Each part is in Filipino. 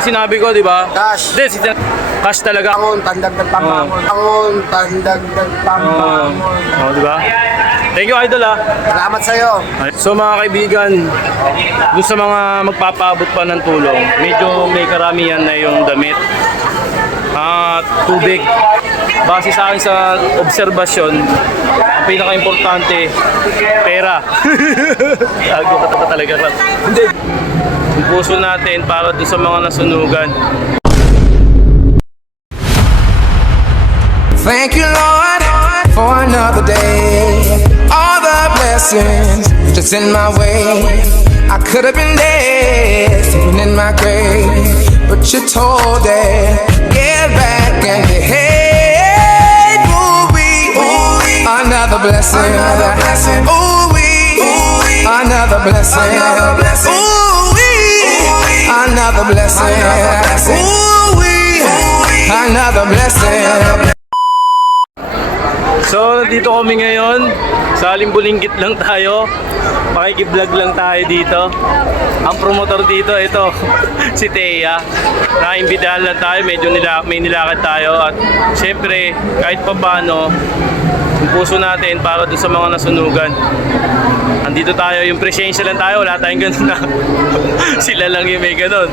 ang sinabi ko, di ba? Cash. Hindi, cash talaga. Pangon, pandagdag pambangon. Pangon, pandagdag pambangon. Oh, di ba? Thank you, Idol, ah. Salamat sa'yo. So mga kaibigan, dun sa mga magpapaabot pa ng tulong, medyo may karamihan na yung damit at tubig. Base sa akin sa obserbasyon, ang pinaka-importante, pera. Tago ka talaga, Ram. Hindi. Yung puso natin para dun sa mga nasunugan. Thank you, Lord, for another day. All the blessings just in my way. I could have been dead, sitting in my grave, but you told it. Get back and get hey, ooh-wee, ooh-wee. Another blessing, another blessing. Ooh-wee, ooh-wee. Another blessing, another blessing. Ooh-wee, another blessing, ooh-wee, another blessing. So, dito kami ngayon. Sa Limbulingkit lang tayo. Pakiki-vlog lang tayo dito. Ang promotor dito, ito, si Thea. Naimbitahan lang tayo, medyo may nilakad tayo. At syempre, kahit pa paano, yung puso natin para dun sa mga nasunugan. Andito tayo, yung presensya lang tayo, wala tayong ganun na. Sila lang yung may ganun.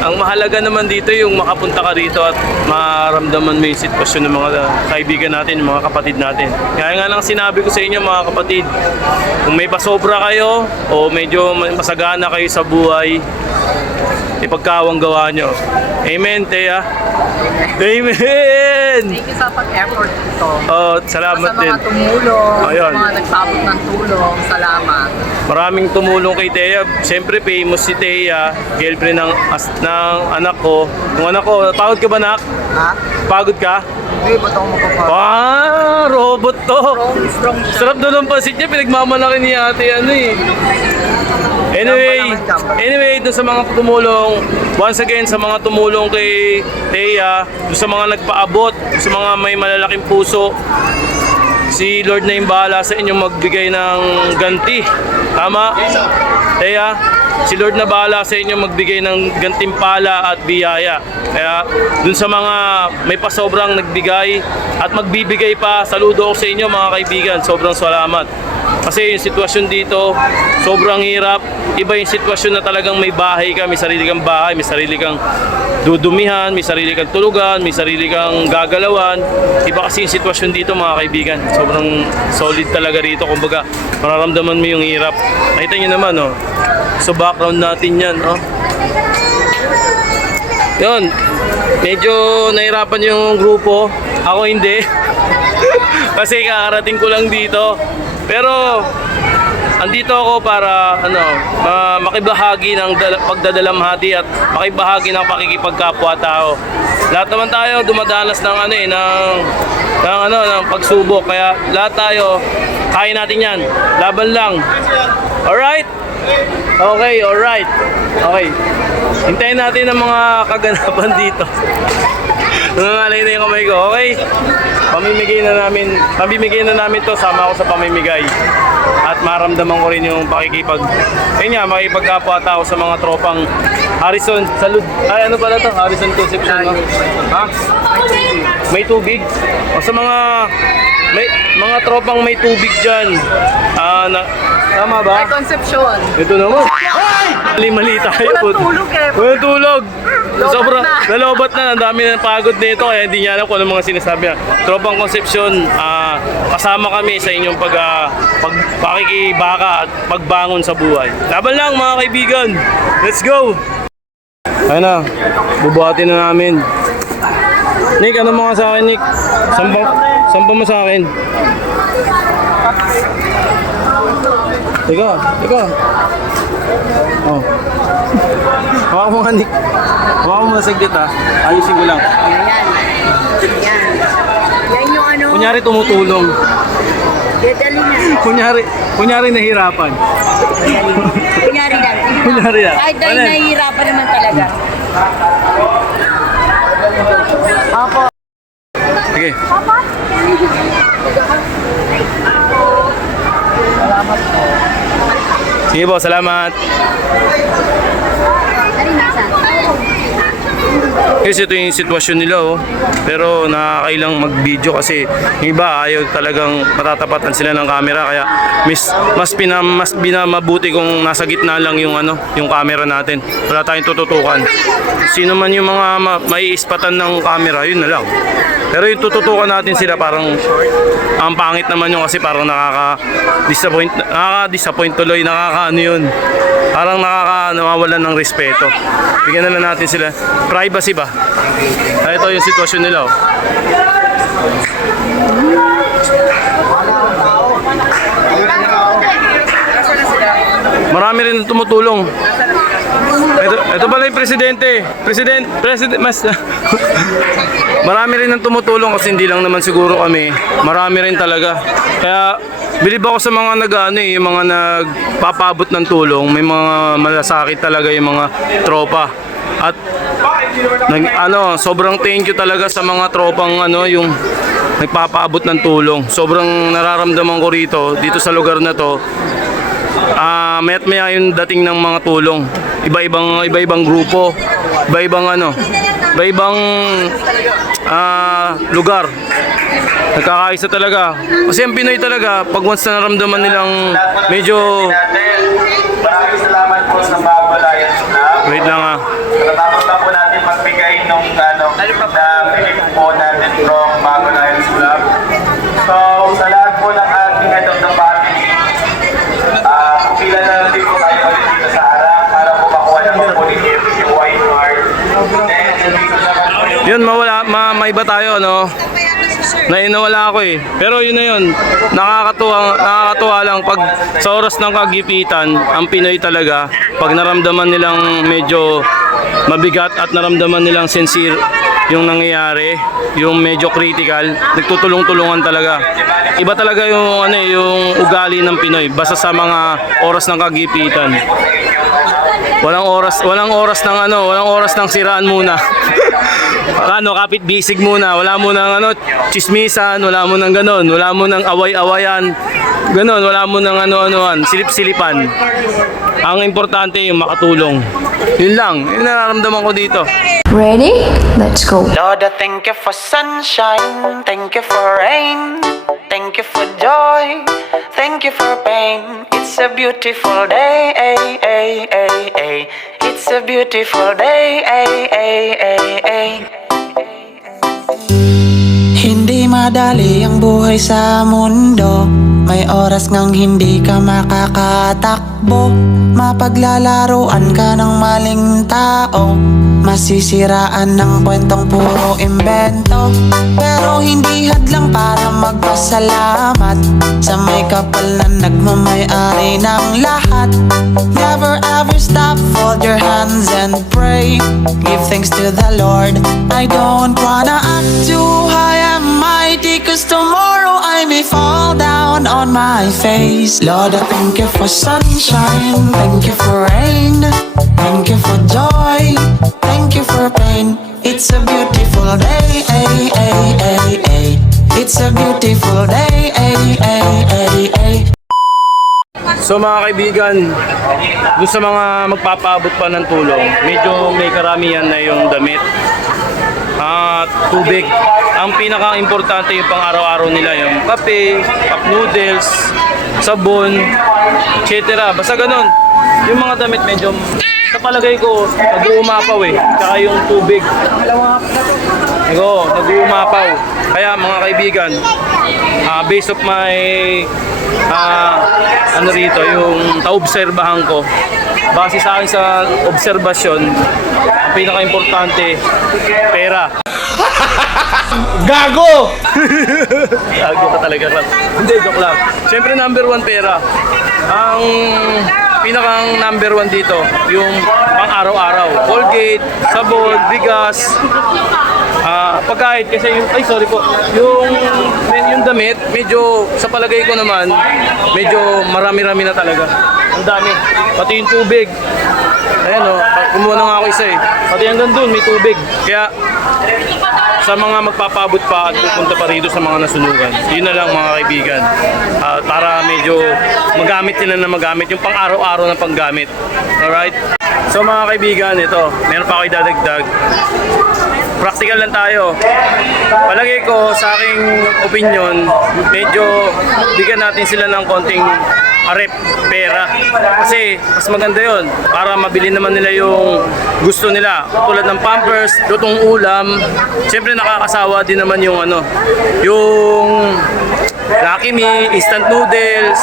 Ang mahalaga naman dito yung makapunta ka rito at maramdaman mo yung sitwasyon ng mga kaibigan natin, yung mga kapatid natin. Kaya nga lang sinabi ko sa inyo mga kapatid, kung may pasobra kayo o medyo masagana kayo sa buhay, ipagkawang gawa nyo. Amen, Thea? Amen! Thank you sa pag-effort dito. Oh, salamat din. Sa mga tumulong, Ayun. sa mga nagsabot ng tulong, salamat. Maraming tumulong kay Thea. Siyempre, famous si Thea, girlfriend ng anak ko. Yung anak ko, pagod ka ba, nak? Ha? Pagod ka? Hindi, ba't ako magpapagod? Ah, robot to. Strong siya. Sarap doon ang pansit niya, pinagmamalaki ni ate ano eh. Anyway, dun sa mga tumulong, once again sa mga tumulong kay Thea, dun sa mga nagpaabot, dun sa mga may malalaking puso, si Lord na yung bahala sa inyong magbigay ng ganti. Tama? Thea, si Lord na bahala sa inyong magbigay ng gantimpala at biyaya. Kaya dun sa mga may pasobrang nagbigay at magbibigay pa, saludo ako sa inyo mga kaibigan. Sobrang salamat. Kasi yung sitwasyon dito, sobrang hirap. Iba yung sitwasyon na talagang may bahay ka, may sarili kang bahay, may sarili kang dudumihan, may sarili kang tulugan, may sarili kang gagalawan. Iba kasi yung sitwasyon dito mga kaibigan. Sobrang solid talaga rito. Kumbaga, mararamdaman mo yung hirap. Nakita nyo naman, oh. So background natin yan, oh. Yun. Medyo nahirapan yung grupo. Ako hindi. Kasi kakarating ko lang dito. Pero andito ako para makibahagi ng pagdadalamhati at makibahagi ng pakikipagkapwa-tao. Lahat naman tayo dumadanas ng ng pagsubok, kaya lahat tayo kaya natin 'yan. Laban lang. Alright? Okay, alright. Okay. Hintayin natin ang mga kaganapan dito. Nangangalay na yung kamay ko, okay? Pamimigay na namin to, sama ako sa pamimigay. At maramdaman ko rin yung makikipagkapwa-tao sa mga tropang Harrison, salud. Ay, ano pala to? Harrison Concepcion, no? Ha? May tubig? O sa mga tropang may tubig dyan. Tama ba? May Concepcion. Ito naman. Mali tayo. Walang tulog eh. Walang tulog. Sobrang na. nalobat na. Ang dami ng pagod nito. Kaya hindi niya alam kung ano mga sinasabi niya. Tropang Concepcion, kasama kami sa inyong pakikibaka at pagbangon sa buhay. Laban lang mga kaibigan. Let's go! Ayun na. Bubuhatin na namin. Nick, ano mga sa akin, Nick? Sampa mo sa akin. Teka. Oh. Hawakan mo nga, Nick. Hawakan mo na saglit, ha. Ayusin ko lang. Yan. Yan yung ano. Kunyari tumutulong. Dadali na. Kunyari nahirapan. Kunyari lang. Kunyari lang. Kahit dahil Ano? nahihirapan naman talaga. Apo. Sige. Sige po, salamat. Ari, nasa? Guys, ito yung sitwasyon nila oh. Pero nakakailang mag-video kasi yung iba ayaw talagang matatapatan sila ng camera, kaya mas pinamabuti kung nasa gitna lang yung yung camera natin. Wala tayong tututukan. Sino man yung mga maiispatan ng camera, yun na lang. Pero yung tututukan natin sila, parang ang pangit naman yung kasi parang nakaka-disappoint tuloy, yun. Parang nawawalan ng respeto. Bigyan na lang natin sila privacy ba. Ito yung sitwasyon nila oh. Marami rin tumutulong. Ito pala yung presidente. President, mas marami rin ang tumutulong kasi hindi lang naman siguro kami. Marami rin talaga. Kaya bilib ako sa mga yung mga nagpapabot ng tulong. May mga malasakit talaga yung mga tropa. At sobrang thank you talaga sa mga tropang yung nagpapaabot ng tulong. Sobrang nararamdaman ko dito sa lugar na to. Mayat maya yung dating ng mga tulong. Iba-ibang grupo, iba-ibang lugar. Nagkakaisa talaga. Kasi ang Pinoy talaga, pag once na naramdaman nilang medyo... Maraming salamat po sa Bagulayan Club. Wait lang Natapos na po natin magbigay nung na pinip po natin from Bagulayan Club. So, sa lahat po ng ating head of the family, pupila na lang din po kayo ulit dito sa harap para po makuha naman po ni Kevin yung white card. Then, dito naman po yung... yun, maiba tayo, nawala ako eh. Pero yun na yun. Nakakatuwa lang pag sa oras ng kagipitan, ang Pinoy talaga, pag naramdaman nilang medyo mabigat at naramdaman nilang sincere yung nangyayari, yung medyo critical, nagtutulong-tulungan talaga. Iba talaga yung yung ugali ng Pinoy basta sa mga oras ng kagipitan. Walang oras ng siraan muna. Kapit bisig muna, wala mo nang chismisan, wala mo nang ganon, wala mo nang away-awayan, ganon, wala mo nang silip-silipan. Ang importante yung makatulong. Yun lang, yun nararamdaman ko dito. Ready? Let's go. Lord, I thank you for sunshine, thank you for rain, thank you for joy, thank you for pain. It's a beautiful day, it's a beautiful day, Hindi madali ang buhay sa mundo. May oras ngang hindi ka makakatakbo. Mapaglalaruan ka ng maling tao. Masisiraan ng kwentong puro imbento. Pero hindi hadlang para magpasalamat sa may kapal na nagmamay-ari ng lahat. Never ever stop, fold your hands and pray. Give thanks to the Lord. I don't wanna act too high and mighty, cause tomorrow I may fall down on my face. Lord, I thank you for sunshine, thank you for rain, thank you for joy, thank you for pain. It's a beautiful day, it's a beautiful day, So mga kaibigan, doon sa mga magpapaabot pa ng tulong, medyo may karamihan na yung damit at tubig. Ang pinaka-importante yung pang-araw-araw nila, yung kape, cup noodles, sabon, etc. Basta ganun. Yung mga damit medyo, sa palagay ko, nag-uumapaw eh. Tsaka yung tubig. Nag-uumapaw. Kaya mga kaibigan, based of my yung naobserbahan ko, base sa akin sa obserbasyon, ang pinaka-importante, pera. Gago! Gago ka talaga, Ram. Hindi, joke lang. Siyempre, number one, pera. Ang pinakang number one dito, yung pang-araw-araw. Colgate, sabon, bigas, pagkain. Kasi yung damit, medyo, sa palagay ko naman, medyo marami-rami na talaga. Ang dami. Pati yung tubig. Ayan kumuha na nga ako isa eh. Pati hanggang dun, may tubig. Kaya, sa mga magpapabot pa at pupunta pa rito sa mga nasunugan, yun na lang mga kaibigan. Para medyo magamit nila na magamit yung pang-araw-araw na panggamit. Alright? So mga kaibigan, ito, meron pa ako idadagdag. Practical lang tayo. Palagay ko sa aking opinion, medyo bigyan natin sila ng konting arep, pera. Kasi mas maganda yon para mabili naman nila yung gusto nila. Tulad ng Pampers, lutong ulam. Siyempre nakakasawa din naman yung ano, yung Lucky Me, instant noodles,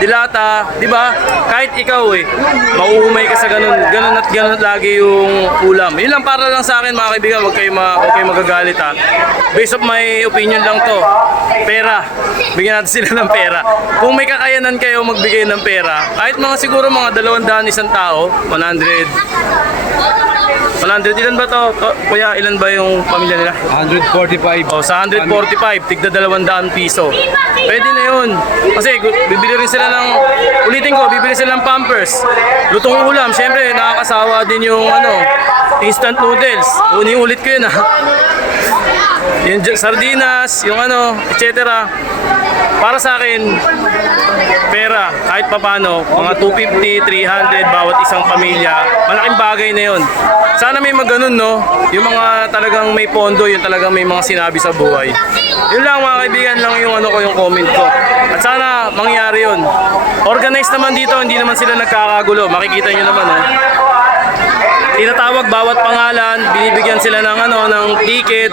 dilata, di ba? Kahit ikaw mauumay ka sa ganun at ganun lagi yung ulam. Yun lang para lang sa akin mga kaibigan, huwag kayo magagalit ha. Based of my opinion lang to. Pera. Bigyan natin sila ng pera. Kung may kakayanan kayo magbigay ng pera, kahit mga siguro mga 200 isang tao, 100, ilan ba to? Kuya, ilan ba yung pamilya nila? 145. O, sa 145, tigda 200 piso. Pwede na yun. Kasi bibili rin sila ng, ulitin ko, bibili sila ng Pampers. Lutong ulam, syempre nakakasawa din yung instant noodles. Ulit ko yun yung sardinas, yung etc. Para sa akin, pera, kahit papano, mga 250, 300 bawat isang pamilya, malaking bagay na yun. Sana may maganon, no? Yung mga talagang may pondo, yung talagang may mga sinabi sa buhay. Yun lang mga kaibigan lang yung yung comment ko. At sana mangyari yun. Organized naman dito, hindi naman sila nagkakagulo. Makikita nyo naman, tinatawag bawat pangalan, binibigyan sila ng ng ticket.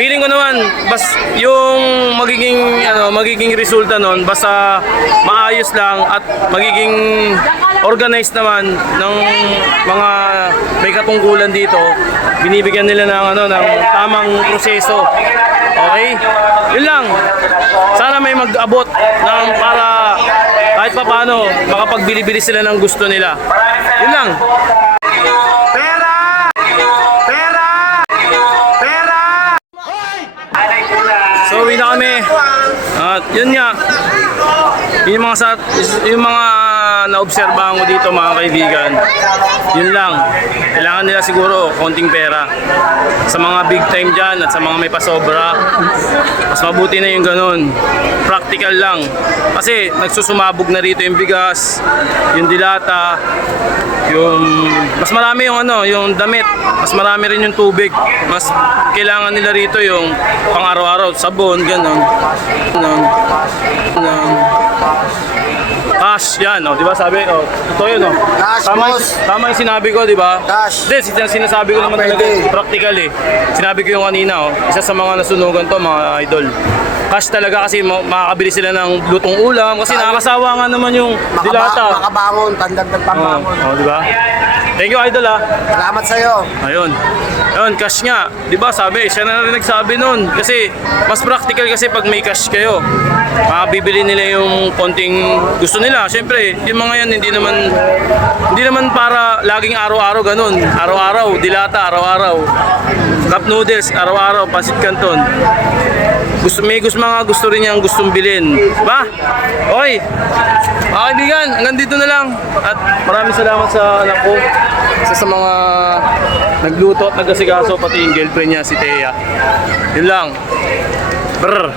Feeling ko naman yung magiging resulta nun basta maayos lang at magiging organized naman ng mga may katungkulan dito. Binibigyan nila ng tamang proseso. Okay? Yun lang. Sana may mag-abot ng para kahit paano makapagbili-bili sila ng gusto nila. Yun lang. So uwi na kami. At yun nga. Yung mga naobserbahan ko dito mga kaibigan. Yun lang. Kailangan nila siguro konting pera. Sa mga big time dyan at sa mga may pasobra, mas mabuti na yung ganun. Practical lang. Kasi nagsusumabog na rito yung bigas, yung dilata, mas marami yung damit, mas marami rin yung tubig. Mas kailangan nila rito yung pang araw-araw, sabon, ganun. Cash, yan, di ba sabi? Ito yun, Cash, boss. Tama yung sinabi ko, di ba? Cash. Hindi, sinasabi ko naman talaga, Pwede. practical Sinabi ko yung kanina, isa sa mga nasunugan to, mga idol. Cash talaga kasi makakabili sila ng lutong ulam kasi nakakasawa nga naman yung dilata. Makabangon, pandagdag pambangon. Di ba? Thank you, idol Salamat sa'yo. Ayun, cash nga. Di ba sabi, siya na rin nagsabi nun. Kasi mas practical kasi pag may cash kayo. Makabibili nila yung konting gusto nila. Siyempre, yung mga yan hindi naman para laging araw-araw ganun. Araw-araw, dilata, araw-araw. Cup noodles, araw-araw, pancit canton. Mga gusto rin niyang gustong bilhin. Ba? Oy! Mga kaibigan, hanggang dito na lang. At maraming salamat sa anak ko. Isa sa mga nagluto at nagasigaso, pati yung girlfriend niya, si Thea. Yun lang. Brr.